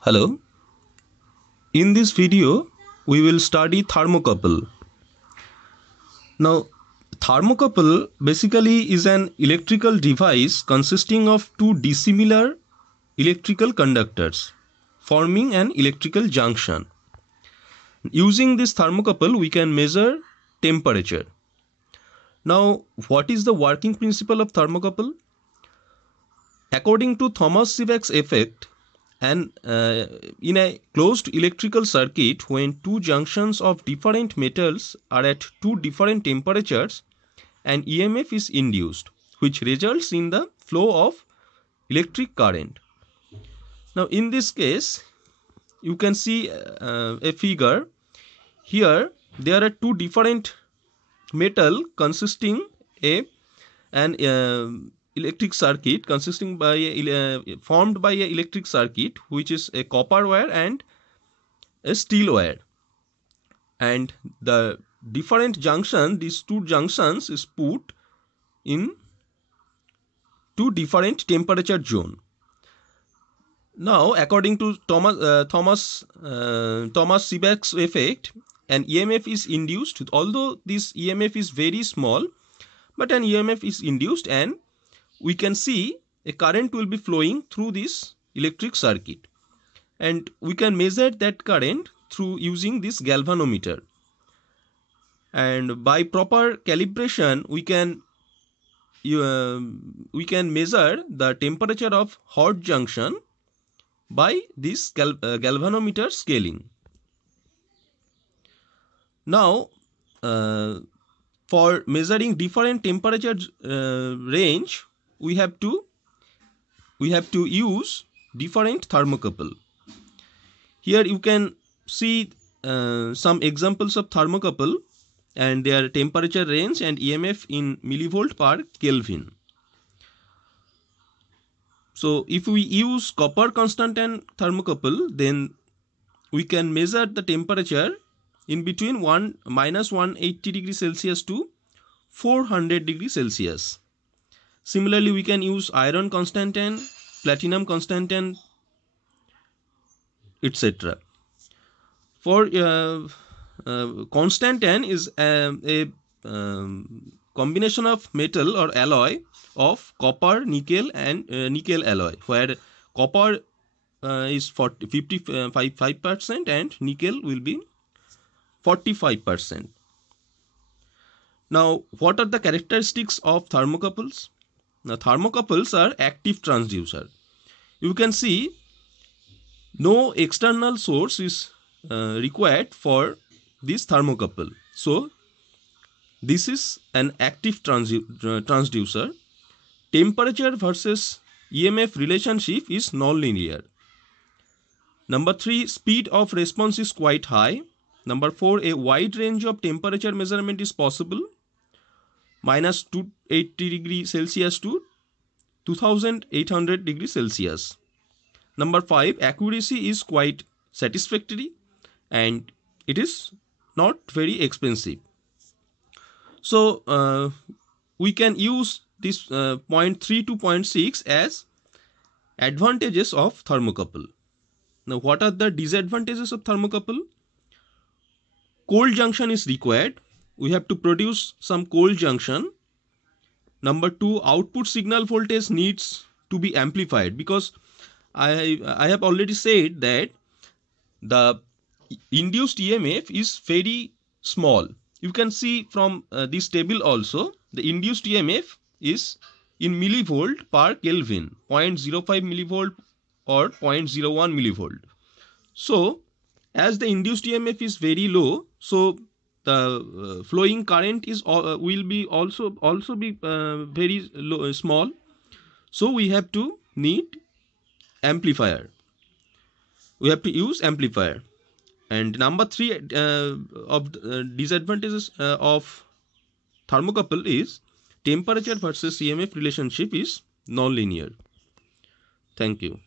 Hello, in this video we will study thermocouple. Now, thermocouple basically is an electrical device consisting of two dissimilar electrical conductors forming an electrical junction. Using this thermocouple we can measure temperature. Now, what is the working principle of thermocouple? According to Thomas Seebeck's effect, and in a closed electrical circuit, when two junctions of different metals are at two different temperatures, an EMF is induced, which results in the flow of electric current. Now, in this case, you can see a figure. Here, there are two different metal consisting an electric circuit formed by a electric circuit, which is a copper wire and a steel wire, and the different junction, these two junctions is put in two different temperature zone. Now, according to Thomas Seebeck's effect, an EMF is induced, although this EMF is very small, but an EMF is induced and we can see a current will be flowing through this electric circuit, and we can measure that current through using this galvanometer, and by proper calibration we can measure the temperature of hot junction by this galvanometer scaling. Now, for measuring different temperature range, we have to use different thermocouple. Here you can see some examples of thermocouple and their temperature range and EMF in millivolt per Kelvin. So if we use copper constant and thermocouple, then we can measure the temperature in between minus 180 degrees Celsius to 400 degrees Celsius. Similarly, we can use iron constant and platinum constant and etc. For constant N is a combination of metal or alloy of copper, nickel and nickel alloy, where copper is 55% and nickel will be 45%. Now, what are the characteristics of thermocouples? Now, thermocouples are active transducer. You can see no external source is required for this thermocouple. So, this is an active transducer. Temperature versus EMF relationship is non-linear. Number 3, speed of response is quite high. Number 4, a wide range of temperature measurement is possible, minus 280 degrees Celsius to 2800 degrees Celsius. Number 5, accuracy is quite satisfactory and it is not very expensive. So we can use this 0.3 to 0.6 as advantages of thermocouple. Now, what are the disadvantages of thermocouple? Cold junction is required. We have to produce some cold junction. Number 2, output signal voltage needs to be amplified, because I have already said that the induced EMF is very small. You can see from this table also, the induced EMF is in millivolt per Kelvin, 0.05 millivolt or 0.01 millivolt. So, as the induced EMF is very low, so the flowing current is will be also be very low, small. So we have to need amplifier. We have to use amplifier. And number 3 of disadvantages of thermocouple is temperature versus EMF relationship is non-linear. Thank you.